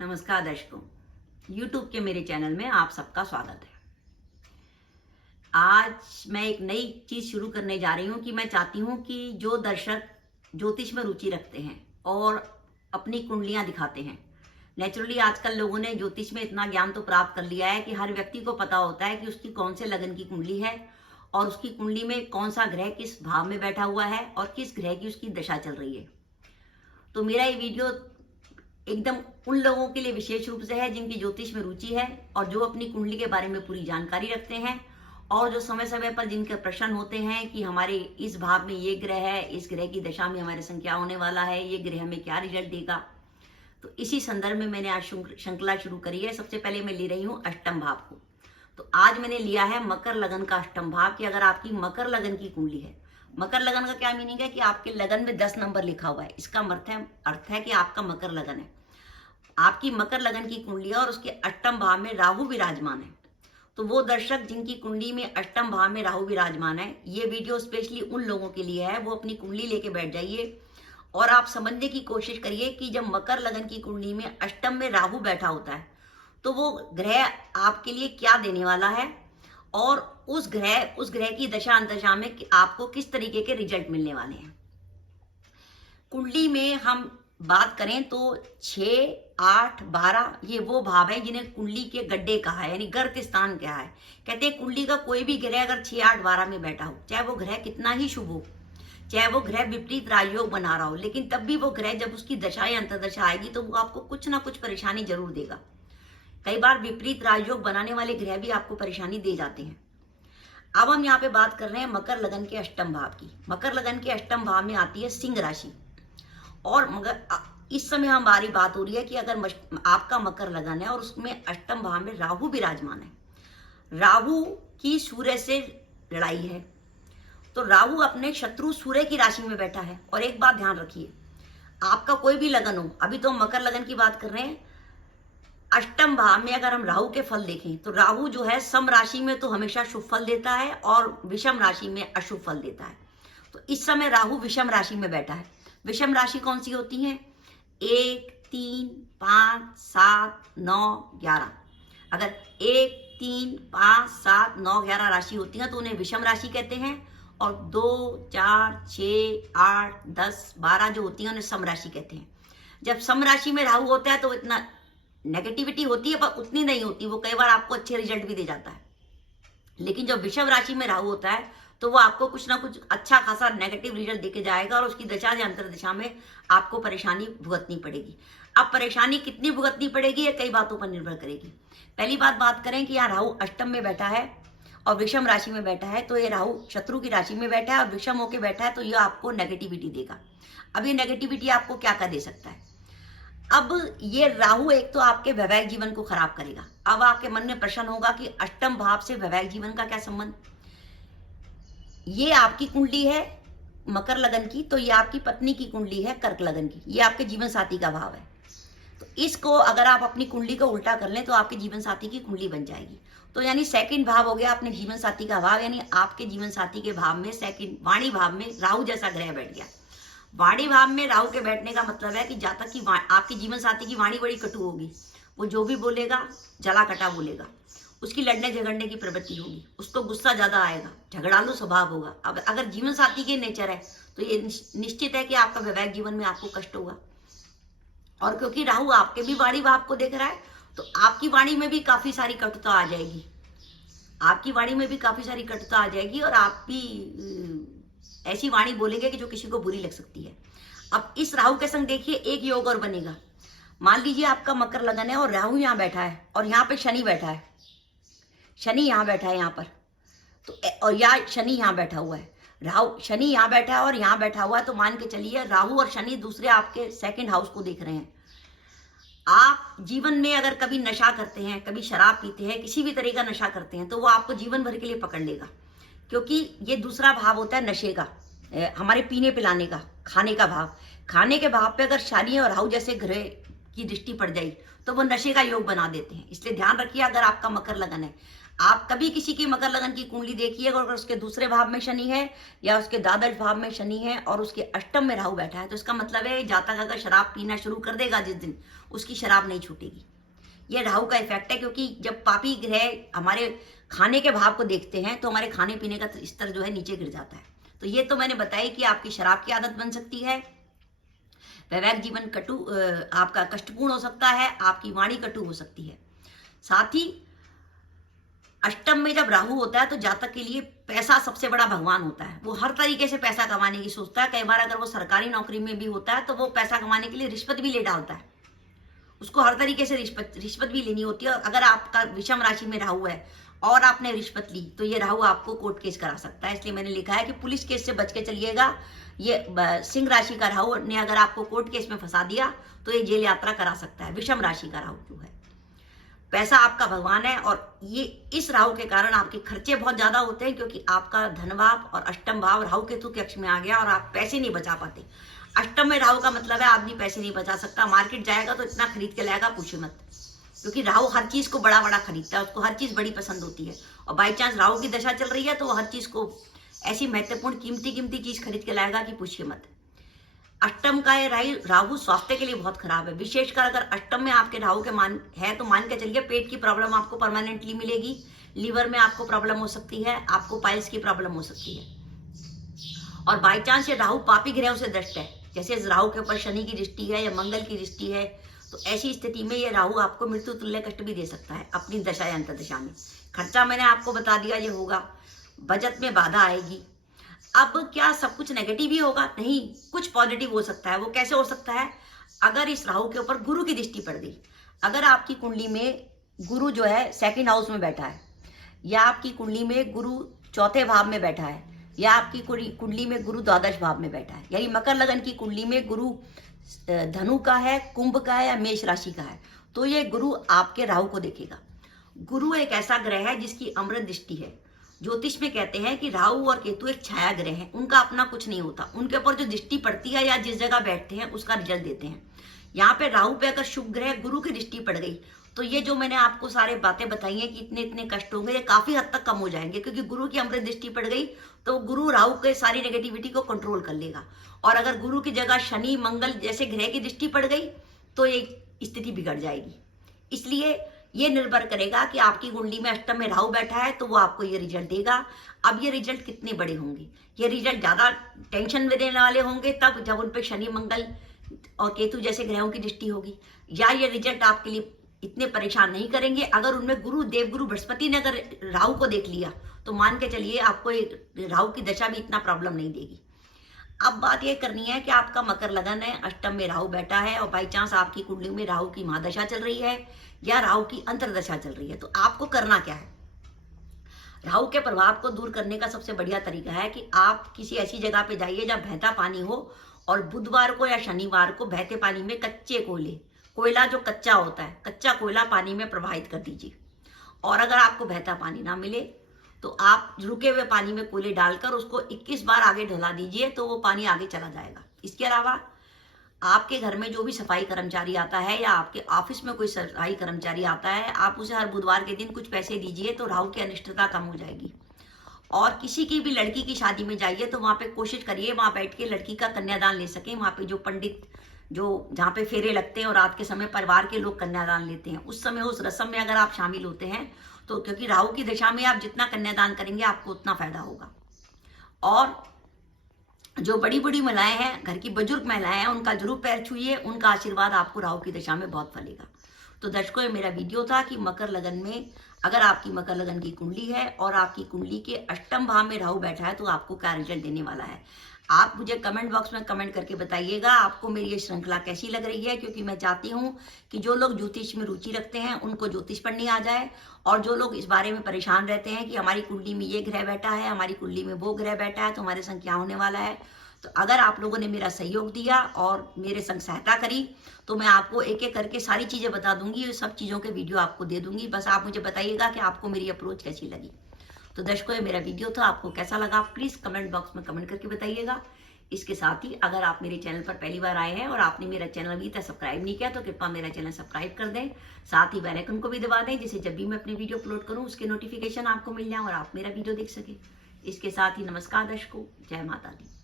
नमस्कार दर्शकों, YouTube के मेरे चैनल में आप सबका स्वागत है। आज मैं एक नई चीज शुरू करने जा रही हूँ कि मैं चाहती हूँ कि जो दर्शक ज्योतिष में रुचि रखते हैं और अपनी कुंडलियां दिखाते हैं। नेचुरली आजकल लोगों ने ज्योतिष में इतना ज्ञान तो प्राप्त कर लिया है कि हर व्यक्ति को पता होता है कि उसकी कौन से लगन की कुंडली है और उसकी कुंडली में कौन सा ग्रह किस भाव में बैठा हुआ है और किस ग्रह की उसकी दशा चल रही है। तो मेरा ये वीडियो एकदम उन लोगों के लिए विशेष रूप से है जिनकी ज्योतिष में रुचि है और जो अपनी कुंडली के बारे में पूरी जानकारी रखते हैं और जो समय समय पर जिनके प्रश्न होते हैं कि हमारे इस भाव में ये ग्रह है, इस ग्रह की दशा में हमारे संख्या होने वाला है, ये ग्रह हमें क्या रिजल्ट देगा। तो इसी संदर्भ में मैंने आज श्रृंखला शुरू करी है। सबसे पहले मैं ले रही हूँ अष्टम भाव को। तो आज मैंने लिया है मकर लगन का अष्टम भाव कि अगर आपकी मकर लगन की कुंडली है, मकर लगन का क्या मीनिंग है कि आपके लगन में 10 नंबर लिखा हुआ है। इसका अर्थ है कि आपका मकर लगन है, आपकी मकर लगन की कुंडली है और उसके अष्टम भाव में राहु विराजमान है। तो वो दर्शक जिनकी कुंडली में अष्टम भाव में राहु विराजमान है, ये वीडियो स्पेशली उन लोगों के लिए है। वो अपनी कुंडली लेके बैठ जाइए और आप समझने की कोशिश करिए कि जब मकर लगन की कुंडली में अष्टम में राहु बैठा होता है तो वो ग्रह आपके लिए क्या देने वाला है और उस ग्रह की दशा अंतशा में आपको किस तरीके के रिजल्ट मिलने वाले हैं। कुंडली में हम बात करें तो 6, 8, 12 ये वो भाव है जिन्हें कुंडली के गड्ढे कहा है, यानी गर्त स्थान कहा है। कहते हैं कुंडली का कोई भी ग्रह अगर 6, 8, 12 में बैठा हो, चाहे वो ग्रह कितना ही शुभ हो, चाहे वो ग्रह विपरीत राजयोग बना रहा हो, लेकिन तब भी वो ग्रह जब उसकी दशा या अंतर्दशा आएगी तो वो आपको कुछ ना कुछ परेशानी जरूर देगा। कई बार विपरीत राजयोग बनाने वाले ग्रह भी आपको परेशानी दे जाते हैं। अब हम यहाँ पे बात कर रहे हैं मकर लगन के अष्टम भाव की। मकर लगन के अष्टम भाव में आती है सिंह राशि। और मगर इस समय हमारी बात हो रही है कि अगर आपका मकर लगन है और उसमें अष्टम भाव में राहु विराजमान है, राहु की सूर्य से लड़ाई है, तो राहु अपने शत्रु सूर्य की राशि में बैठा है। और एक बात ध्यान रखिए, आपका कोई भी लगन हो, अभी तो हम मकर लगन की बात कर रहे हैं, अष्टम भाव में अगर हम राहु के फल देखें तो राहु जो है सम राशि में तो हमेशा शुभ फल देता है और विषम राशि में अशुभ फल देता है। तो इस समय राहु विषम राशि में बैठा है। विषम राशि कौन सी होती है? 1, 3, 5, 7, 9, 11। अगर 1, 3, 5, 7, 9, 11 राशि होती है तो उन्हें विषम राशि कहते हैं। और 2, 4, 6, 8, 10, 12 जो होती है उन्हें सम राशि कहते हैं। जब सम राशि में राहु होता है तो इतना नेगेटिविटी होती है पर उतनी नहीं होती, वो कई बार आपको अच्छे रिजल्ट भी दे जाता है। लेकिन जब विषम राशि में राहु होता है तो वो आपको कुछ ना कुछ अच्छा खासा नेगेटिव रिजल्ट देके जाएगा और उसकी दशा या अंतर्दशा में आपको परेशानी भुगतनी पड़ेगी। अब परेशानी कितनी भुगतनी पड़ेगी ये कई बातों पर निर्भर करेगी। पहली बात करें कि यहाँ राहु अष्टम में बैठा है और विषम राशि में बैठा है, तो ये राहु शत्रु की राशि में बैठा है और विषम होकर बैठा है, तो ये आपको नेगेटिविटी देगा। अब ये नेगेटिविटी आपको क्या क्या दे सकता है? अब ये राहु एक तो आपके वैवाहिक जीवन को खराब करेगा। अब आपके मन में प्रश्न होगा कि अष्टम भाव से वैवाहिक जीवन का क्या संबंध? ये आपकी कुंडली है मकर लगन की, तो ये आपकी पत्नी की कुंडली है कर्क लगन की, ये आपके जीवन साथी का भाव है। तो इसको अगर आप अपनी कुंडली को उल्टा कर लें तो आपके जीवन साथी की कुंडली बन जाएगी। तो यानी सेकंड भाव हो गया अपने जीवन साथी का भाव, यानी आपके जीवन साथी के भाव में सेकंड वाणी भाव में राहु जैसा ग्रह बैठ गया। वाणी भाव में राहु के बैठने का मतलब है कि जातक की आपके जीवन साथी की वाणी बड़ी कटु होगी। वो जो भी बोलेगा जला कटा बोलेगा, उसकी लड़ने झगड़ने की प्रवृत्ति होगी, उसको गुस्सा ज्यादा आएगा, झगड़ालू स्वभाव होगा। अब अगर जीवन साथी के नेचर है तो ये निश्चित है कि आपका वैवाहिक जीवन में आपको कष्ट होगा। और क्योंकि राहु आपके भी वाणी भाव को देख रहा है तो आपकी वाणी में भी काफी सारी कटुता आ जाएगी, आपकी वाणी में भी काफी सारी कटुता आ जाएगी और आप भी ऐसी वाणी बोलेंगे कि जो किसी को बुरी लग सकती है। अब इस राहु के संग देखिए एक योग और बनेगा। मान लीजिए आपका मकर लगन है और राहु यहाँ बैठा है और यहाँ पे शनि बैठा है, शनि यहाँ बैठा है यहाँ पर, तो और या शनि यहाँ बैठा हुआ है, राहु शनि यहाँ बैठा है और यहाँ बैठा हुआ है, तो मान के चलिए राहु और शनि दूसरे आपके सेकंड हाउस को देख रहे हैं। आप जीवन में अगर कभी नशा करते हैं, कभी शराब पीते हैं, किसी भी तरह का नशा करते हैं तो वो आपको जीवन भर के लिए पकड़ लेगा, क्योंकि ये दूसरा भाव होता है नशे का, हमारे पीने पिलाने का, खाने का भाव। खाने के भाव पे अगर शनि और राहु जैसे ग्रह की दृष्टि पड़ जाए तो वो नशे का योग बना देते हैं। इसलिए ध्यान रखिए, अगर आपका मकर लगन है, आप कभी किसी की मकर लगन की कुंडली देखिएगा, अगर उसके दूसरे भाव में शनि है या उसके द्वादश भाव में शनि है और उसके अष्टम में राहु बैठा है, तो इसका मतलब है जातक अगर शराब पीना शुरू कर देगा जिस दिन, उसकी शराब नहीं छूटेगी। ये राहु का इफेक्ट है, क्योंकि जब पापी ग्रह हमारे खाने के भाव को देखते हैं तो हमारे खाने पीने का स्तर जो है नीचे गिर जाता है। तो ये तो मैंने बताया कि आपकी शराब की आदत बन सकती है, वैवाहिक जीवन कटु आपका कष्टपूर्ण हो सकता है, आपकी वाणी कटु हो सकती है। साथ ही अष्टम में जब राहु होता है तो जातक के लिए पैसा सबसे बड़ा भगवान होता है। वो हर तरीके से पैसा कमाने की सोचता है। कई बार अगर वो सरकारी नौकरी में भी होता है तो वो पैसा कमाने के लिए रिश्वत भी ले डालता है। उसको हर तरीके से रिश्वत भी लेनी होती है। अगर आपका विषम राशि में राहु है और आपने रिश्वत ली तो ये राहु आपको कोर्ट केस करा सकता है। इसलिए मैंने लिखा है कि पुलिस केस से बच के चलिएगा। ये सिंह राशि का राहु ने अगर आपको कोर्ट केस में फंसा दिया तो ये जेल यात्रा करा सकता है। विषम राशि का राहु जो है, पैसा आपका भगवान है, और ये इस राहु के कारण आपके खर्चे बहुत ज्यादा होते हैं, क्योंकि आपका धन भाव और अष्टम भाव राहु केतु के अक्ष में आ गया और आप पैसे नहीं बचा पाते। अष्टम में राहु का मतलब है आदमी पैसे नहीं बचा सकता। मार्केट जाएगा तो इतना खरीद के लाएगा पूछे मत, क्योंकि राहु हर चीज को बड़ा बड़ा खरीदता है, उसको हर चीज बड़ी पसंद होती है। और बाई चांस राहु की दशा चल रही है तो वो हर चीज को ऐसी महत्वपूर्ण कीमती चीज खरीद के लाएगा कि पूछिए मत। अष्टम का ये राहु स्वास्थ्य के लिए बहुत खराब है। विशेषकर अगर अष्टम में आपके राहु के है तो मान के चलिए पेट की प्रॉब्लम आपको परमानेंटली मिलेगी, लीवर में आपको प्रॉब्लम हो सकती है, आपको पाइल्स की प्रॉब्लम हो सकती है। और बाई चांस ये राहु पापी ग्रहों से दृष्ट है, जैसे राहु के ऊपर शनि की दृष्टि है या मंगल की दृष्टि है, तो ऐसी स्थिति में ये राहु आपको मृत्यु तुल्य कष्ट भी दे सकता है अपनी दशा या अंतर्दशा में। खर्चा मैंने आपको बता दिया ये होगा, बजट में बाधा आएगी। अब क्या सब कुछ नेगेटिव ही होगा? नहीं, कुछ पॉजिटिव हो सकता है। वो कैसे हो सकता है? अगर इस राहु के ऊपर गुरु की दृष्टि पड़ गई, अगर आपकी कुंडली में गुरु जो है सेकंड हाउस में बैठा है, या आपकी कुंडली में गुरु चौथे भाव में बैठा है, या आपकी कुंडली में गुरु द्वादश भाव में बैठा है, यानी मकर लगन की कुंडली में गुरु धनु का है, कुंभ का है या मेष राशि का है, तो ये गुरु आपके राहु को देखेगा। गुरु एक ऐसा ग्रह है जिसकी अमृत दृष्टि है। ज्योतिष में कहते हैं कि राहु और केतु एक छाया ग्रह है, उनका अपना कुछ नहीं होता। उनके ऊपर जो दृष्टि पड़ती है या जिस जगह बैठते हैं उसका रिजल्ट देते हैं। यहाँ पे राहु पे अगर शुभ ग्रह गुरु की दृष्टि पड़ गई तो ये जो मैंने आपको सारे बातें बताई हैं कि इतने इतने कष्ट होंगे, ये काफी हद तक कम हो जाएंगे, क्योंकि गुरु की अमृत दृष्टि पड़ गई तो गुरु राहु के सारी नेगेटिविटी को कंट्रोल कर लेगा। और अगर गुरु की जगह शनि मंगल जैसे ग्रह की दृष्टि पड़ गई तो ये स्थिति बिगड़ जाएगी। इसलिए ये निर्भर करेगा कि आपकी कुंडली में अष्टम में राहु बैठा है तो वो आपको ये रिजल्ट देगा। अब ये रिजल्ट कितने बड़े होंगे? ये रिजल्ट ज्यादा टेंशन में देने वाले होंगे तब जब उन पे शनि मंगल और केतु जैसे ग्रहों की दृष्टि होगी, या ये रिजल्ट आपके लिए इतने परेशान नहीं करेंगे अगर उनमें गुरु देवगुरु बृहस्पति ने अगर राहु को देख लिया तो मान के चलिए आपको राहु की दशा भी इतना प्रॉब्लम नहीं देगी। अब बात यह करनी है कि आपका मकर लगन है, अष्टम में राहु बैठा है और बाई चांस आपकी कुंडली में राहु की महादशा चल रही है या राहु की अंतर्दशा चल रही है, तो आपको करना क्या है? राहु के प्रभाव को दूर करने का सबसे बढ़िया तरीका है कि आप किसी ऐसी जगह पे जाइए जहाँ बहता पानी हो, और बुधवार को या शनिवार को बहते पानी में कच्चे कोयला जो कच्चा होता है, कच्चा कोयला पानी में प्रवाहित कर दीजिए। और अगर आपको बहता पानी ना मिले तो आप रुके हुए पानी में कोयले डालकर उसको 21 बार आगे ढला दीजिए तो वो पानी आगे चला जाएगा। इसके अलावा आपके घर में जो भी सफाई कर्मचारी आता है या आपके ऑफिस में कोई सफाई कर्मचारी आता है, आप उसे हर बुधवार के दिन कुछ पैसे दीजिए तो राहु की अनिष्टता कम हो जाएगी। और किसी की भी लड़की की शादी में जाइए तो वहां पे कोशिश करिए वहां बैठ के लड़की का कन्यादान ले सके। वहां पे जो पंडित जहाँ पे फेरे लगते हैं और रात के समय परिवार के लोग कन्यादान लेते हैं, उस समय उस रस्म में अगर आप शामिल होते हैं तो, क्योंकि राहु की दशा में आप जितना कन्यादान करेंगे आपको उतना फायदा होगा। और जो बड़ी बड़ी महिलाएं हैं, घर की बुजुर्ग महिलाएं हैं, उनका जरूर पैर छूइए, उनका आशीर्वाद आपको राहु की दशा में बहुत फलेगा। तो दर्शकों, ये मेरा वीडियो था कि मकर लगन में अगर आपकी मकर लगन की कुंडली है और आपकी कुंडली के अष्टम भाव में राहु बैठा है तो आपको क्या रिजल्ट देने वाला है। आप मुझे कमेंट बॉक्स में कमेंट करके बताइएगा आपको मेरी ये श्रृंखला कैसी लग रही है, क्योंकि मैं चाहती हूँ कि जो लोग ज्योतिष में रुचि रखते हैं उनको ज्योतिष पढ़नी आ जाए, और जो लोग इस बारे में परेशान रहते हैं कि हमारी कुंडली में ये ग्रह बैठा है, हमारी कुंडली में वो ग्रह बैठा है तो हमारे संग क्या होने वाला है। तो अगर आप लोगों ने मेरा सहयोग दिया और मेरे संग सहायता करी तो मैं आपको एक एक करके सारी चीजें बता दूंगी, ये सब चीजों के वीडियो आपको दे दूंगी। बस आप मुझे बताइएगा कि आपको मेरी अप्रोच कैसी लगी। तो दर्शकों, ये मेरा वीडियो था, आपको कैसा लगा प्लीज कमेंट बॉक्स में कमेंट करके बताइएगा। इसके साथ ही अगर आप मेरे चैनल पर पहली बार आए हैं और आपने मेरा चैनल अभी तक सब्सक्राइब नहीं किया तो कृपया मेरा चैनल सब्सक्राइब कर दें। साथ ही बेल आइकन को भी दबा दें, जिससे जब भी मैं अपने वीडियो अपलोड करूं उसके नोटिफिकेशन आपको मिल जाए और आप मेरा वीडियो देख सकें। इसके साथ ही नमस्कार दर्शकों, जय माता दी।